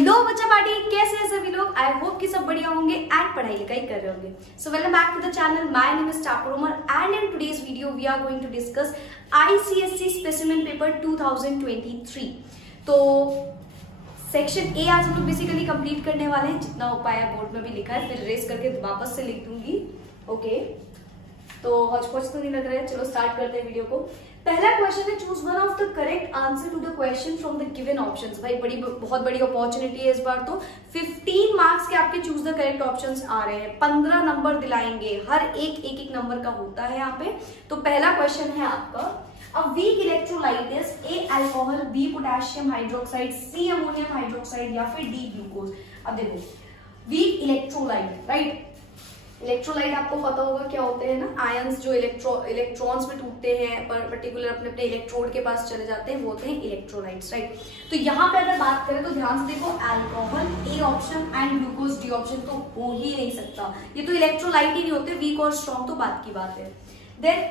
Hello बच्चा party, कैसे हैं सभी लोग। आई होप कि सब बढ़िया होंगे एंड पढ़ाई लिखाई कर रहे होंगे। So welcome back to the channel. My name is टापरोमर and in today's video we are going to discuss ICSE specimen paper 2023। तो सेक्शन ए आज हम लोग बेसिकली कंप्लीट करने वाले हैं। जितना हो पाया बोर्ड में भी लिखा है, फिर रेस करके वापस से लिख दूंगी। ओके, तो हौच-पौच तो नहीं लग रहा है। चलो स्टार्ट करते हैं वीडियो को। पहला क्वेश्चन है, choose one of the correct answer to the question from the given options. भाई बहुत बड़ी अपॉर्चुनिटी है इस बार। तो 15 मार्क्स के आपके चूज द करेक्ट ऑप्शंस आ रहे हैं। 15 नंबर दिलाएंगे, हर एक नंबर का होता है यहाँ पे। तो पहला क्वेश्चन है आपका, a weak electrolyte is A alcohol, B potassium hydroxide, C ammonium hydroxide या फिर डी ग्लूकोज। अब देखो वीक इलेक्ट्रोलाइट, राइट। इलेक्ट्रोलाइट आपको पता होगा क्या होते हैं ना, आयंस जो इलेक्ट्रॉन्स में टूटते हैं, पर्टिकुलर अपने अपने इलेक्ट्रोड के पास चले जाते हैं, वो होते हैं इलेक्ट्रोलाइट्स, राइट। तो यहाँ पे अगर बात करें तो ध्यान से देखो, alcohol A option and glucose D option तो हो ही नहीं सकता। ये तो इलेक्ट्रोलाइट ही नहीं होते, वीक और स्ट्रॉन्ग तो बात की बात है। देन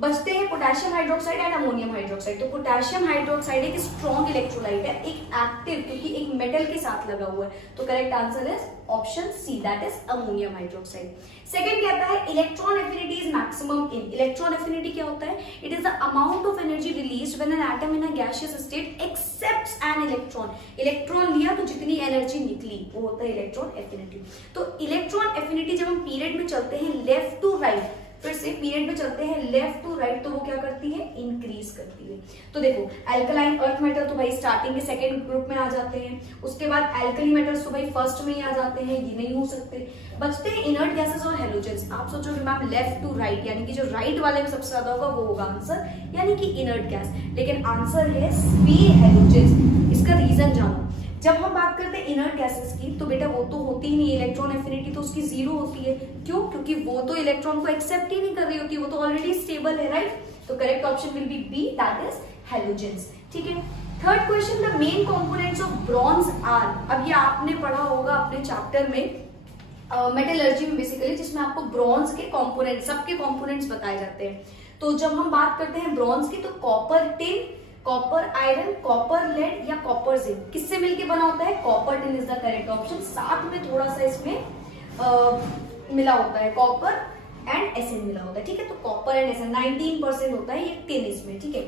बचते हैं potassium hydroxide and ammonium hydroxide. तो पोटेशियम हाइड्रोक्साइड एक स्ट्रॉन्ग इलेक्ट्रोलाइट है, एक एक्टिव, क्योंकि एक मेटल के साथ लगा हुआ है। तो correct answer is option C, that is ammonium hydroxide. Second कहता है, electron affinity is maximum in. Electron affinity क्या होता है? It is the amount of energy released when an atom in a gaseous state accepts an electron. Electron लिया तो जितनी energy निकली वो होता है इलेक्ट्रॉन एफिनिटी। तो इलेक्ट्रॉन एफिनिटी जब हम पीरियड में चलते हैं लेफ्ट टू राइट, फिर से पीरियड में चलते हैं लेफ्ट टू राइट, तो वो क्या करती है? इंक्रीज करती है। तो देखो अल्कलाइन अर्थ मेटल तो भाई स्टार्टिंग के सेकंड ग्रुप में आ जाते हैं। उसके बाद एल्कली मेटल्स तो भाई फर्स्ट में ही आ जाते हैं, ये नहीं हो सकते। बचते हैं इनर्ट गैसेस और हेलोजेंस। आप सोचोगे मैम लेफ्ट टू राइट, यानी कि जो राइट वाले में सबसे ज्यादा होगा वो होगा आंसर, यानी कि इनर्ट गैस। लेकिन आंसर है बी, हेलोजेंस। इसका रीजन जानो। जब हम बात करते हैं इनर्ट गैसेस की, तो बेटा वो तो होती ही नहीं, इलेक्ट्रॉन एफिनिटी तो उसकी जीरो होती है। क्यों? क्योंकि वो तो इलेक्ट्रॉन को एक्सेप्ट ही नहीं कर रही होती, वो तो ऑलरेडी स्टेबल है, राइट। तो correct option will be B, that is halogens. ठीक है। Third question, the main components of bronze are. अब ये आपने पढ़ा होगा अपने चैप्टर में मेटलर्जी में बेसिकली, जिसमें आपको ब्रॉन्ज के कंपोनेंट, सबके कंपोनेंट्स बताए जाते हैं। तो जब हम बात करते हैं ब्रॉन्ज की, तो copper tin, copper iron, copper lead या कॉपर जिंक, किससे मिलके बना होता है? Copper tin is the correct option. साथ में थोड़ा सा इसमें मिला होता है, कॉपर एंड एसएन मिला होता है। ठीक है, तो कॉपर एंड एसएन 19% होता है ये टिन इसमें। ठीक है।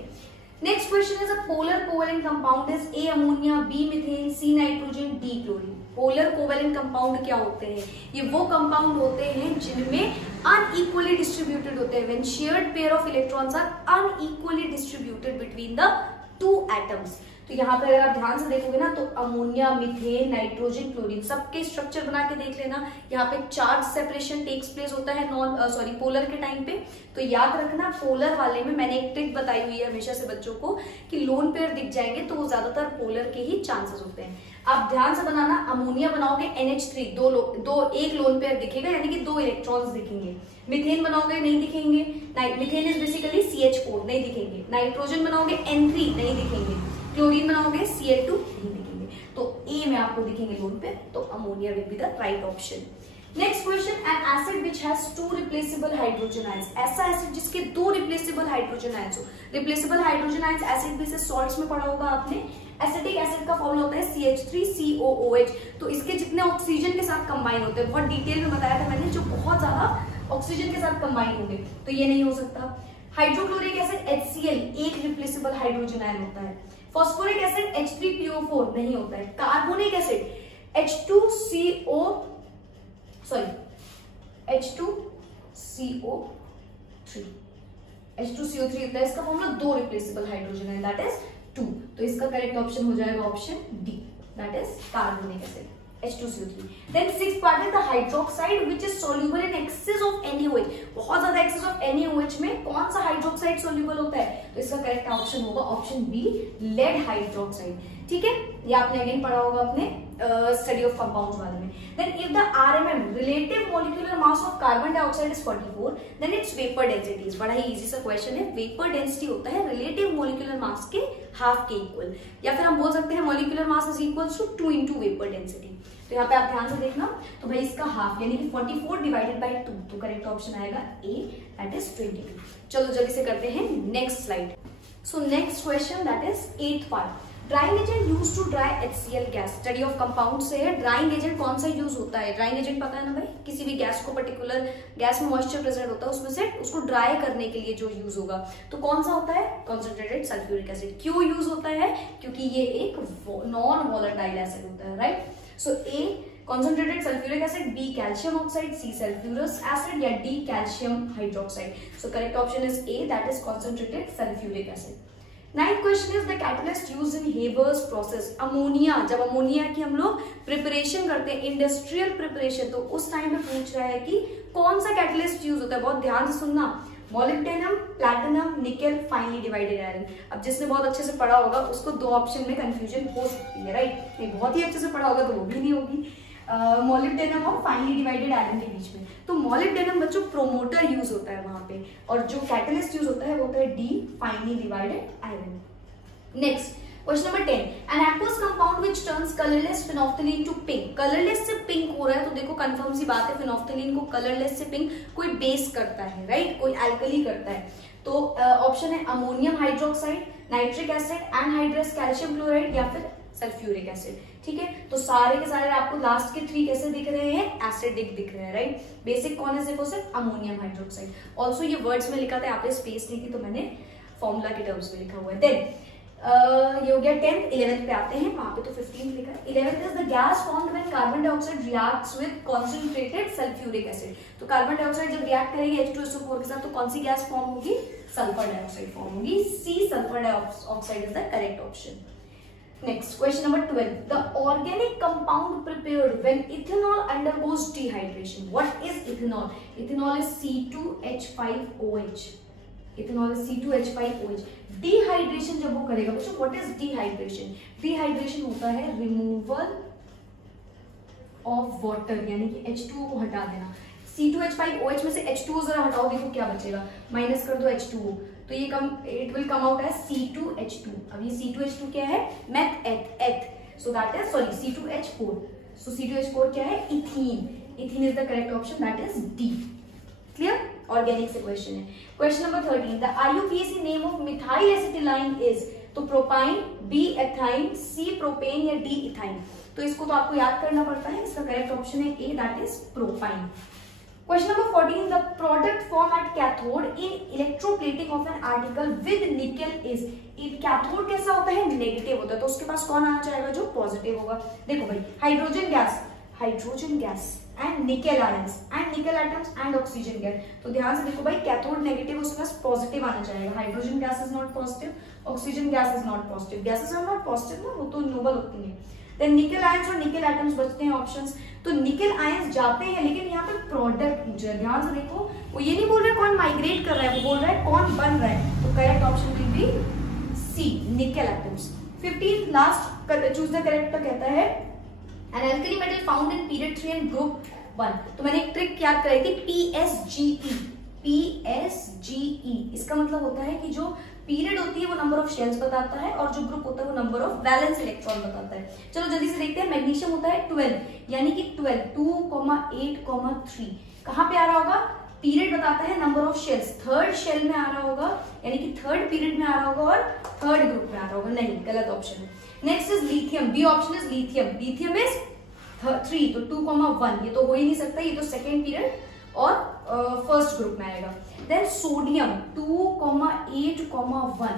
Next question is, a polar covalent compound is A ammonia, B methane, C nitrogen, D chlorine. Polar covalent compound क्या होते हैं? ये वो कंपाउंड होते हैं जिनमें अनइक्वली डिस्ट्रीब्यूटेड होते हैं। When shared pair of electrons are unequally distributed between the two atoms. तो यहाँ पे अगर आप ध्यान से देखोगे ना, तो अमोनिया, मीथेन, नाइट्रोजन, क्लोरीन, सबके स्ट्रक्चर बना के देख लेना। यहाँ पे चार्ज सेपरेशन टेक्स प्लेस होता है पोलर के टाइम पे। तो याद रखना, पोलर वाले में मैंने एक ट्रिक बताई हुई है हमेशा से बच्चों को, कि लोन पेयर दिख जाएंगे तो वो ज्यादातर पोलर के ही चांसेस होते हैं। आप ध्यान से बनाना, अमोनिया बनाओगे NH3, एक लोन पेयर दिखेगा, यानी कि 2 इलेक्ट्रॉन्स दिखेंगे। मीथेन बनाओगे नहीं दिखेंगे, मीथेन इज बेसिकली CH4, नहीं दिखेंगे। नाइट्रोजन बनाओगे N3, नहीं दिखेंगे। क्लोरीन बनाओगे Cl2, नहीं दिखेंगे। तो ए में आपको दिखेंगे लोन पेयर, तो ammonia will be the right option. Next question, N acid which has 2 replaceable hydrogen ions. ऐसा एसिड जिसके 2 रिप्लेसेबल हाइड्रोजन आयंस हो। Replaceable hydrogen ions acid basis salts में पढ़ा होगा आपने। एसिटिक एसिड का फॉर्मूला होता है CH3COOH। तो इसके जितने ऑक्सीजन के साथ कंबाइन होते हैं, बहुत डिटेल में बताया था मैंने, जो बहुत ज्यादा ऑक्सीजन के साथ कंबाइन होंगे, तो ये नहीं हो सकता। हाइड्रोक्लोरिक एसिड HCl, एक रिप्लेसेबल हाइड्रोजन आयन होता है। फॉस्फोरिक एसिड H3PO4, नहीं होता है। कार्बोनिक एसिड H2CO3 होता है। इसका फॉर्मूला 2 रिप्लेसेबल हाइड्रोजन है, दैट इज 2। तो इसका करेक्ट ऑप्शन हो जाएगा option D, that is carbonic acid H2CO3। Then 6th part है, the hydroxide which is soluble in excess of NaOH। बहुत ज्यादा एक्सेस ऑफ NaOH में कौन सा हाइड्रोक्साइड सॉल्युबल होता है? तो इसका करेक्ट ऑप्शन होगा ऑप्शन बी, लेड हाइड्रोक्साइड। ठीक है, ये आपने अगेन पढ़ा होगा अपने स्टडी ऑफ कंपाउंड्स वाले में। Then if the RMM, relative molecular mass of carbon dioxide is 44, then its vapour density. बड़ा ही इजी सा क्वेश्चन है। वेपर डेंसिटी होता है रिलेटिव मॉलिक्यूलर मास के हाफ के इक्वल, या फिर हम बोल सकते हैं molecular mass is equal to 2 into vapour density. तो यहाँ पे आप ध्यान से देखना, तो भाई इसका हाफ यानी कि 44 डिवाइडेड बाय 2, तो करेक्ट ऑप्शन आएगा ए, दैट इज 22। चलो जल्दी से करते हैं next slide. So next question, that is 8th part, drying agent use to dry HCl gas. Study of compound से है। ड्राइंग एजेंट कौन सा यूज होता है? ड्राइंग एजेंट पता है ना भाई, किसी भी गैस को, पर्टिकुलर गैस में मॉइस्चर प्रेजेंट होता है उसमें से उसको ड्राई करने के लिए जो यूज होगा, तो कौन सा होता है? Concentrated sulphuric acid. क्यों यूज होता है? क्योंकि ये एक नॉन वॉलेटाइल एसिड होता है, राइट। सो ए concentrated sulfuric acid, B calcium oxide, C sulfurous acid या D calcium hydroxide. So correct option is A, that is concentrated sulfuric acid. Ninth question is the catalyst used in Haber's process. Ammonia, जब ammonia की हम लोग preparation करते हैं, industrial preparation, तो उस time में पूछ रहा है कि कौन सा कैटलिस्ट यूज होता है। बहुत ध्यान से सुनना, molybdenum, platinum, nickel, finally divided iron. अब जिसने बहुत अच्छे से पढ़ा होगा उसको दो ऑप्शन में कंफ्यूजन हो सकती है, राइट। नहीं बहुत ही अच्छे से पढ़ा होगा तो वो भी नहीं होगी। मॉलिब्डेनम और फाइनली डिवाइडेड आयरन के बीच में, तो मॉलिब्डेनम बच्चों प्रोमोटर यूज होता है वहां पे, और जो कैटलिस्ट यूज होता है वो होता है D, finally divided iron. Next question number 10, an aqueous compound which turns colourless phenolphthalein to pink. Colourless से पिंक हो रहा है तो देखो कंफर्म सी बात है, फेनोल्फथालीन को कलरलेस से पिंक कोई बेस करता है, राइट, कोई एल्कली करता है। तो ऑप्शन है ammonium hydroxide, nitric acid, anhydrous calcium chloride या फिर सल्फ्यूरिक एसिड। ठीक है, तो सारे के सारे आपको लास्ट के 3 कैसे दिख रहे हैं? एसिडिक दिख रहे हैं, राइट। बेसिक कौन है? देखो सिर्फ अमोनियम हाइड्रोक्साइड। ऑल्सो ये वर्ड्स में लिखा था, यहाँ पे स्पेस नहीं थी तो मैंने फॉर्मूला के टर्म्स में लिखा हुआ है। देन ये हो गया 10th। 11th पे आते हैं, वहां पे तो 15th लिखा है। 11th is the gas formed when carbon dioxide reacts with concentrated sulphuric acid. तो कार्बन डाइऑक्साइड जब रिएक्ट करेगी H2SO4 के साथ तो कौन सी गैस फॉर्म होगी? सल्फर डाइऑक्साइड फॉर्म होगी। C, sulphur dioxide is the correct option. Next, question number 12. The organic compound prepared when ethanol undergoes dehydration. What is ethanol? Ethanol is C2H5OH. Ethanol is C2H5OH. Dehydration जब वो करेगा, बच्चों what is dehydration? Dehydration होता है removal of water, यानी कि H2O को हटा देना। C2H5OH में से H2O जरा हटाओ, देखो क्या बचेगा, माइनस कर दो H2O, तो ये it will come out as C2H2। अब ये C2H2 क्या है? Meth eth, so that is sorry C2H4। So C2H4 क्या है? Ethene. Ethene is the correct option, that is D. Clear? Organic से क्वेश्चन है। Question number 13, the IUPAC name of methyl acetylene is. तो propyne, B ethyne, C propane या D ethyne. तो इसको तो आपको याद करना पड़ता है, इसका करेक्ट ऑप्शन है A, that is propyne. Question number 14, the product form at cathode in electroplating of an article with nickel is। Cathode कैसा होता है? नेगेटिव होता है, तो उसके पास कौन आना चाहेगा? जो पॉजिटिव होगा। देखो भाई, hydrogen gas and nickel ions and nickel atoms and oxygen gas. तो ध्यान से देखो भाई, कैथोड नेगेटिव, उसके पास पॉजिटिव आना चाहेगा। Hydrogen gas is not positive, oxygen gas is not positive. Gases are not positive ना, वो तो नोबल होती है। देन निकेल आयंस और निकेल एटम्स बचते हैं ऑप्शंस। तो निकेल आयंस जाते हैं, लेकिन यहाँ पे प्रोडक्ट पूछ रहा है, ध्यान से देखो, वो ये नहीं बोल रहा है कौन माइग्रेट कर रहा है, वो बोल रहा है कौन बन रहा है। तो correct option will be C, nickel atoms. 15th last choose the correct का कहता है an alkali metal found in period 3 and group 1। तो मैंने एक ट्रिक याद कराई थी, PSGE। PSGE इसका मतलब होता है कि जो पीरियड होती है वो नंबर ऑफ शेल्स बताता है, और जो ग्रुप होता है वो नंबर ऑफ वैलेंस इलेक्ट्रॉन बताता है। चलो जल्दी से देखते हैं। मैग्नीशियम होता है 12, यानी कि 12, 2,8,3 कहाँ पे आ रहा होगा? पीरियड बताता है, number of shells third shell में आ रहा होगा, यानी कि थर्ड पीरियड में आ रहा होगा और थर्ड ग्रुप में आ रहा होगा। नहीं, गलत ऑप्शन है। Next is lithium, B option is lithium. Lithium is 3, तो 2,1 ये तो हो ही नहीं सकता, ये तो सेकेंड पीरियड और फर्स्ट ग्रुप में आएगा। देन सोडियम 2,8,1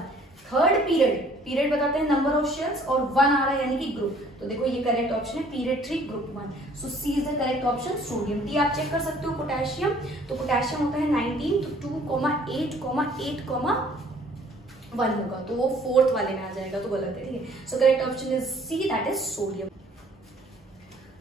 थर्ड पीरियड बताते हैं, नंबर ऑफ शेल्स और 1 आ रहा है यानी कि ग्रुप। तो देखो ये करेक्ट ऑप्शन है, period 3 group 1। So C is the correct option, sodium. D आप चेक कर सकते हो। पोटेशियम, तो पोटेशियम होता है 19, तो 2,8,8,1 होगा, तो वो फोर्थ वाले में आ जाएगा, तो गलत है। ठीक है, so correct option is C, that is sodium.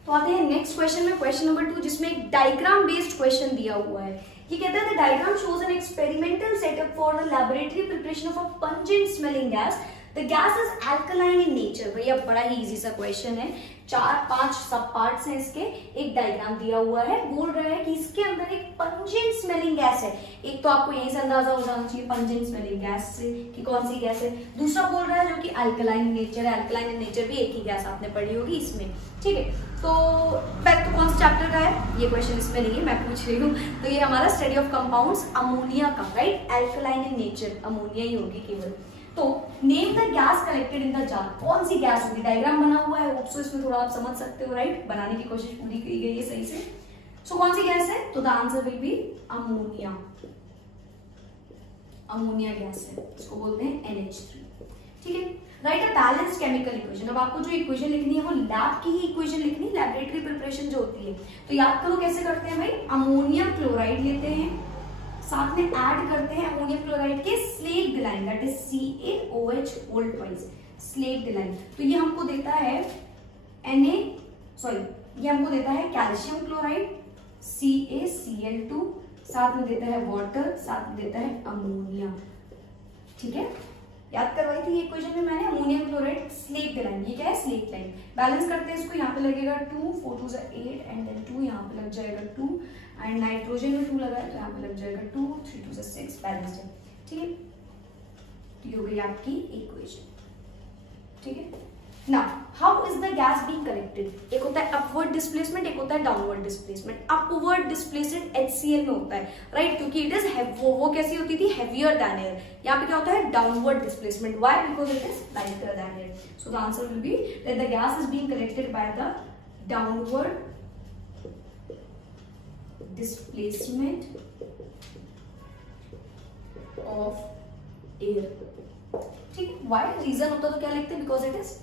तो आते हैं नेक्स्ट क्वेश्चन में, क्वेश्चन नंबर 2, जिसमें एक डायग्राम बेस्ड क्वेश्चन दिया हुआ है। ये कहता है the diagram shows an experimental setup for the laboratory preparation of a pungent smelling gas. The gas is alkaline in nature. भैया बड़ा ही इजी सा क्वेश्चन है, 4-5 सब पार्ट्स हैं इसके। एक डायग्राम दिया हुआ है, बोल रहा है कि इसके अंदर एक पंजेंट स्मेलिंग गैस है। एक तो आपको यहीं से अंदाजा हो जाना चाहिए पंजेंट स्मेलिंग गैस से कि कौन सी गैस है। दूसरा बोल रहा है जो कि अल्कलाइन नेचर है। अल्कलाइन इन नेचर भी एक ही गैस आपने पढ़ी होगी इसमें। ठीक है, तो बैक तो कौन सा चैप्टर का है ये क्वेश्चन इसमें नहीं है, मैं पूछ रही हूँ। तो ये हमारा स्टडी ऑफ कंपाउंड्स, अमोनिया का, right. Alkaline in nature, ammonia ही होगी केवल। तो name the gas collected in the jar, कौन सी गैस होगी, डायग्राम बना हुआ है, होप सो इसमें थोड़ा आप समझ सकते हो, राइट, बनाने की कोशिश पूरी की गई है सही से। सो कौन सी गैस है, तो the answer will B ammonia, ammonia gas है, इसको बोलते हैं NH3, ठीक है। Right a balanced chemical equation, अब आपको जो इक्वेशन लिखनी है वो लैब की ही इक्वेशन लिखनी है, लैबोरेटरी प्रिपरेशन जो होती है, तो याद करो कैसे करते हैं भाई, अमोनियम क्लोराइड लेते हैं, साथ में ऐड करते हैं अमोनियम क्लोराइड के slaked lime, that is CaOH whole twice, slaked lime, तो ये हमको देता है ये हमको देता है कैल्शियम क्लोराइड CaCl2, साथ में देता है वाटर, साथ में देता है अमोनिया, ठीक है। याद करवाई थी ये इक्वेशन में मैंने, अमोनियम क्लोराइड स्लेट डिलाइन, ये क्या है, स्लेट लाइन। बैलेंस करते हैं इसको, यहाँ पे लगेगा 2, 4 2 8 एंड देन 2, यहाँ पे लग जाएगा 2 एंड नाइट्रोजन में 2 लगा है तो यहाँ पे लग जाएगा 2, 3 2 6, बैलेंस्ड है, ठीक है। तो ये हो गई आपकी इक्वेशन, ठीक है। Now how is the gas being collected, एक होता है अपवर्ड डिस्प्लेसमेंट, एक होता है downward displacement. Upward displacement HCl में होता है, राइट, क्योंकि इट इज वो कैसी होती थी, हेवियर देन एयर। यहाँ पे क्या होता है, downward displacement, why, because it is lighter than air. So the answer will be that the gas is being collected by the downward displacement of air, ठीक है। व्हाई, रीजन होता तो क्या लिखते हैं, because it is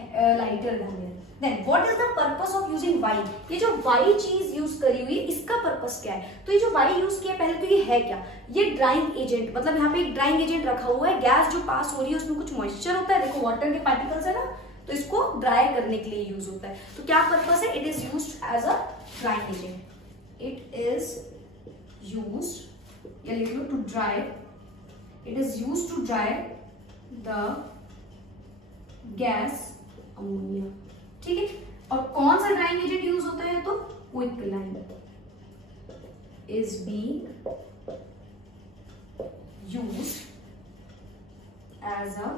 lighter than air. Then what is the purpose of using Y, ये जो Y चीज यूज करी हुई है इसका पर्पस क्या है, तो ये जो वाई यूज किया पहले तो ये है क्या, ये ड्राइंग एजेंट, मतलब यहाँ पे एक ड्राइंग एजेंट रखा हुआ है, गैस जो पास हो रही है उसमें कुछ मॉइस्चर होता है, देखो वाटर के पार्टिकल्स है ना, तो इसको ड्राई करने के लिए यूज होता है। तो क्या पर्पस है, it is used as a drying agent, it is used, या लिख लो to dry, it is used to dry the gas ammonia, ठीक है। और कौन सा ड्राइंग एजेंट यूज होता है, तो quicklime is being used as a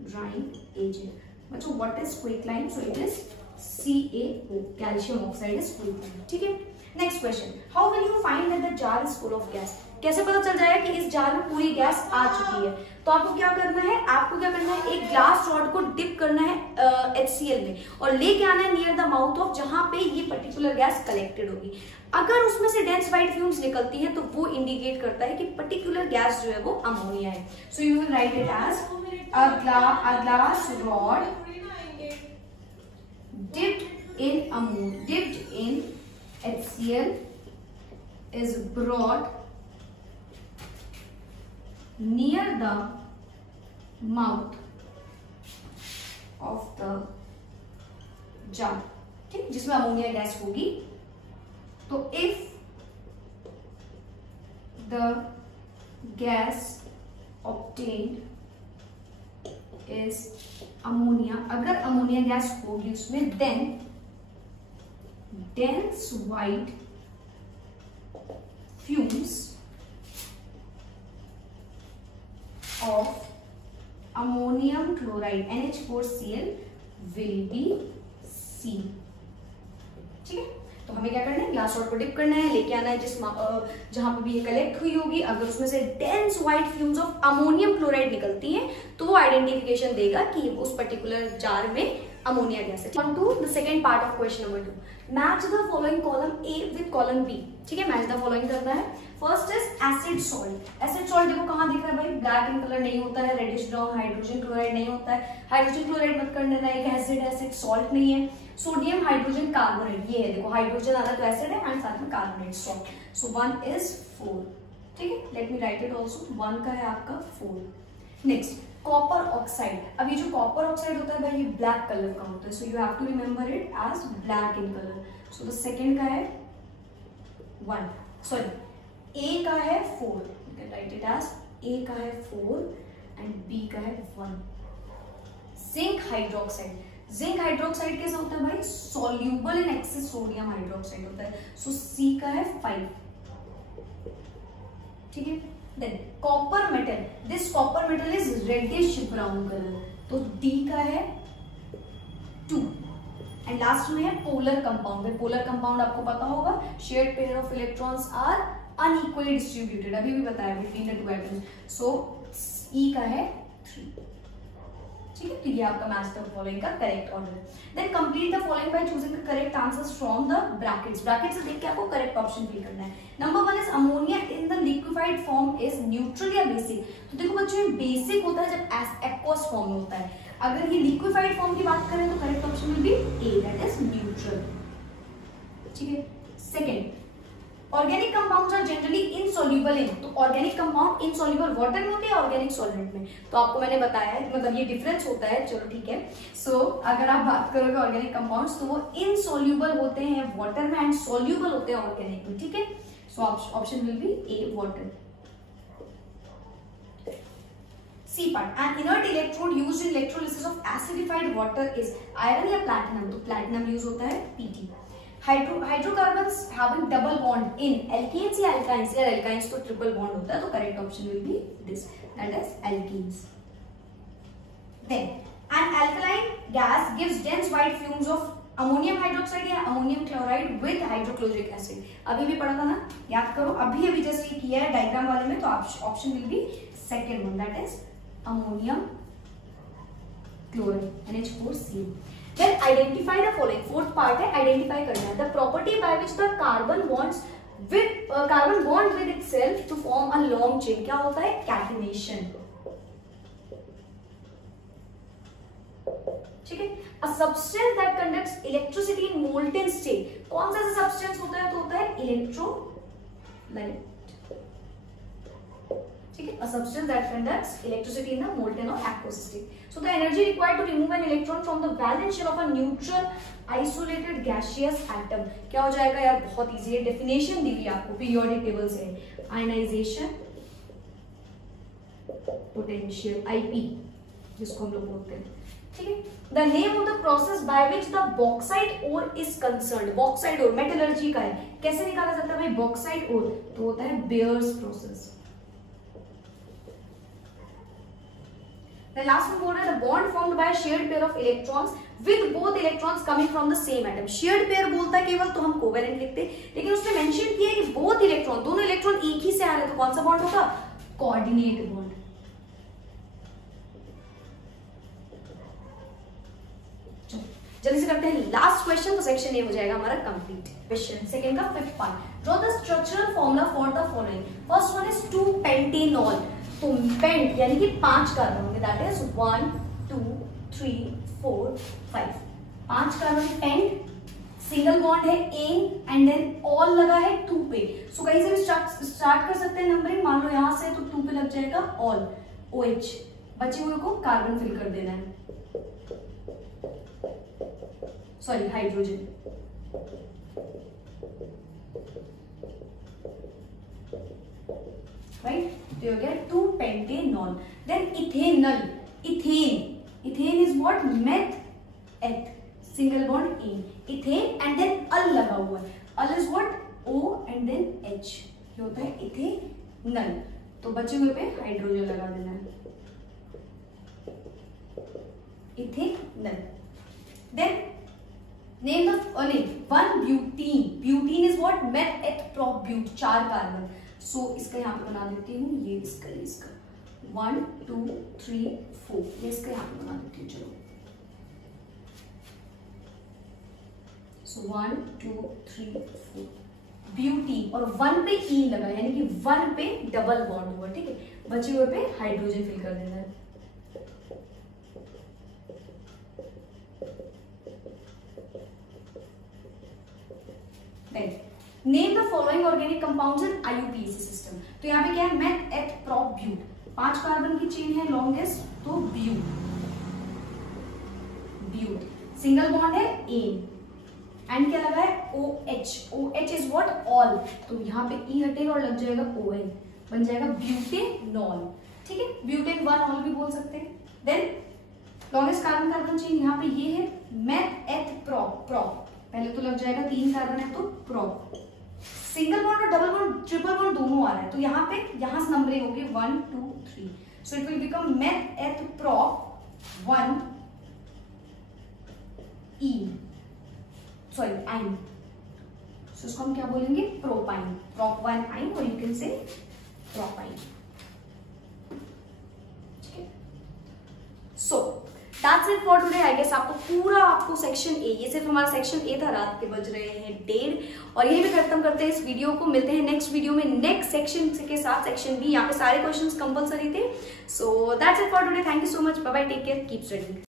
drying agent. बच्चों what is quicklime, so it is CaO, calcium oxide is quicklime, ठीक है। Next question, how will you find that the jar is full of gas, कैसे पता चल जाएगा कि इस jar में पूरी गैस आ चुकी है, तो आपको क्या करना है, एक ग्लास रॉड को डिप करना है HCl में और लेके आना है नियर द माउथ ऑफ जहां पे ये पर्टिकुलर गैस कलेक्टेड होगी। अगर उसमें से डेंस व्हाइट फ्यूम्स निकलती है तो वो इंडिकेट करता है कि पर्टिकुलर गैस जो है वो अमोनिया है। So you will write it as a glass rod dipped in HCl is brought near the mouth of the jar, ठीक, जिसमें अमोनिया गैस होगी। तो if the gas obtained is ammonia, अगर ammonia gas होगी उसमें, then dense white fumes of ammonium chloride NH4Cl will be seen, ठीक है। तो हमें क्या करना है, ग्लास रॉड को डिप करना है, लेके आना है जिस जहां पे भी ये कलेक्ट हुई होगी, अगर उसमें से dense white fumes of ammonium chloride निकलती हैं तो वो आइडेंटिफिकेशन देगा कि उस पर्टिकुलर जार में अमोनिया गैस है। On to the second part of question number 2, match the following column A with column B, ठीक है। मैच द फॉलोइंग करना है। First is acid salt, acid salt देखो कहाँ दिख रहा है भाई, ब्लैक इन कलर नहीं होता है, रेडिश ब्राउन, हाइड्रोजन क्लोराइड नहीं होता है, हाइड्रोजन क्लोराइड मत कर देना, एक एसिड एसिड सॉल्ट नहीं है। सोडियम हाइड्रोजन कार्बोनेट, ये है देखो, हाइड्रोजन आना तो एसिड है एंड साथ में कार्बोनेट सॉल्ट। सो 1 is 4, ठीक है। Let me right it also, 1 का है आपका 4। नेक्स्ट कॉपर ऑक्साइड, अब ये जो कॉपर ऑक्साइड होता है भाई ये ब्लैक कलर का होता है, so you have to remember it as black in colour. So the second का है 1, सॉरी A का है 4, you can write it as A का है 4 एंड B का है 1। जिंक हाइड्रोक्साइड, जिंक हाइड्रोक्साइड कैसा होता है भाई, soluble in excess sodium hydroxide होता है, सो C का है 5, ठीक है। Then copper metal, this copper metal is reddish brown colour, तो D का है 2। एंड लास्ट में है पोलर कंपाउंड, पोलर कंपाउंड आपको पता होगा, shared pair of electrons are unequally distributed, अभी भी बताया between the two atoms, so E का है 3, ठीक है। तो ये आपका मैच द फॉलोइंग का correct order. Then complete the following by choosing the correct answers from the brackets. Bracket से देख के आपको करेक्ट ऑप्शन फिल करना है। Number 1 is ammonia in the liquefied form is neutral या बेसिक। तो देखो बच्चों, ये बेसिक होता है जब एक्वस फॉर्म में होता है। अगर ये लिक्विफाइड फॉर्म की बात करें तो correct option will be A, that is neutral, ठीक है। Second, organic compounds are generally insoluble in. तो ऑर्गेनिक कंपाउंड इनसॉल्युबल वाटर में होते हैं, ऑर्गेनिक सॉल्वेंट में। तो आपको मैंने बताया है, मतलब ये डिफरेंस होता है, चलो ठीक है। सो अगर आप बात करोगे ऑर्गेनिक कंपाउंड्स तो वो इनसॉल्युबल होते हैं वाटर में एंड सॉल्युबल होते हैं ऑर्गेनिक में, ठीक है। So option will be A, water. C part, an inert electrode used in electrolysis of acidified water is iron या प्लैटिनम। तो प्लैटिनम यूज होता है, Pt। Hydrocarbons having double bond in alkenes या एल्काइंस। या alkynes तो triple bond होता है, तो correct option will be this, that is alkenes. Then an alkaline gas gives dense white fumes of ammonium hydroxide या ammonium chloride with hydrochloric acid. अभी भी पढ़ा था ना, याद करो। अभी जैसे ये किया है डायग्राम वाले में, तो option will B second one, that is ammonium chloride, NH4Cl। Then identify the following। Fourth part है आइडेंटिफाई करना है। The property by which the carbon bonds with itself to form a long chain। क्या होता है? catenation, ठीक है। A substance that conducts electricity in molten state। कौन सा सब्सटेंस होता है? तो होता है इलेक्ट्रोलाइट, ठीक है। A substance that conducts electricity in the molten or aqueous state। So the energy required to remove an electron from the valence shell of a neutral isolated gaseous atom। क्या हो जाएगा यार? बहुत इजी है, definition दी हुई आपको periodic table से। आयनाइजेशन पोटेंशियल, IP, जिसको हम लोग बोलते हैं, ठीक है। The name of the process by which the bauxite ore is concerned. Bauxite ore metallurgy का है, कैसे निकाला जाता है भाई बॉक्साइट ओर? तो होता है bears process. The last one बोल रहा है the bond formed by a shared pair of electrons with both electrons coming from the same atom। shared pair बोलता है केवल, तो हम कोवेलेंट लिखते, लेकिन उसने मेंशन किया है कि both electron, दोनों इलेक्ट्रॉन एक ही से आ रहे हैं, तो कौन सा बॉन्ड होगा? Coordinate bond. जल्दी से करते हैं लास्ट क्वेश्चन, तो सेक्शन ए हो जाएगा हमारा कंप्लीट। क्वेश्चन सेकंड का fifth part, draw the structural formula for the following. First one is 2-pentanol। तो पेंट यानी कि 5 कार्बन होंगे, that is 1 2 3 4 5। 5 carbon pent, single bond है एन एंड देन ऑल लगा है 2 पे। सो कहीं से भी स्टार्ट कर सकते हैं नंबरिंग। मान लो यहां से तो 2 पे लग जाएगा ऑल, OH। बचे हुए को कार्बन फिल कर देना है, सॉरी हाइड्रोजन। राइट, तो हो गया 2-pentanol। Then ethanal, ethane is what? Meth eth, single bond ane, ethane and then al लगा हुआ है। Al is what? O and then H, ये होता है इथेनल। तो बचे हुए पे हाइड्रोजन लगा देना है, ethanal. Then name the 1-butene। Butene is what? Meth eth prop but, 4 carbon. So इसका यहाँ पे बना देती हूँ, ये इसका 1 2 3 4, ये इसका यहाँ पे बना देती हूँ। चलो, सो 1 2 3 4 ब्यूटी, और 1 पे ई लगा, यानी कि 1 पे डबल बॉन्ड हुआ, ठीक है। बचे हुए पे हाइड्रोजन फिल कर देना है। Name the following organic compounds in IUPAC system. तो यहाँ पे क्या है? Meth eth prop but, 5 carbon की चेन है लॉन्गेस्ट, तो ब्यूट, सिंगल बॉन्ड है एन एंड क्या लगा है? OH। OH is what? Ol. तो यहाँ पे ई हटेगा और लग जाएगा ON, बन जाएगा ब्यूटेनॉल, ठीक है। ब्यूटेन 1 ऑल भी बोल सकते हैं। देन लॉन्गेस्ट कार्बन चेन यहाँ पे ये है मेथ एथ प्रोप, पहले तो लग जाएगा 3 कार्बन है तो प्रोप। सिंगल बॉन्ड और डबल बॉन्ड, ट्रिपल बॉन्ड दोनों आ रहा है, तो यहाँ पे यहां से नंबरिंग होगी 1 2 3। So it will become meth eth prop 1 E, sorry yne. सो इसको हम क्या बोलेंगे? प्रोपाइन, प्रोप 1 आइन, और यू कैन से प्रोपाइन। पूरा आपको सेक्शन ए, ये सिर्फ हमारा सेक्शन ए था। रात के बज रहे हैं 1:30 और यही पे खत्म करते हैं इस वीडियो को। मिलते हैं नेक्स्ट वीडियो में नेक्स्ट सेक्शन के साथ, सेक्शन बी। यहाँ पे सारे क्वेश्चंस कंपलसरी थे। So that's it for today. Thank you so much, bye bye, take care, keep studying.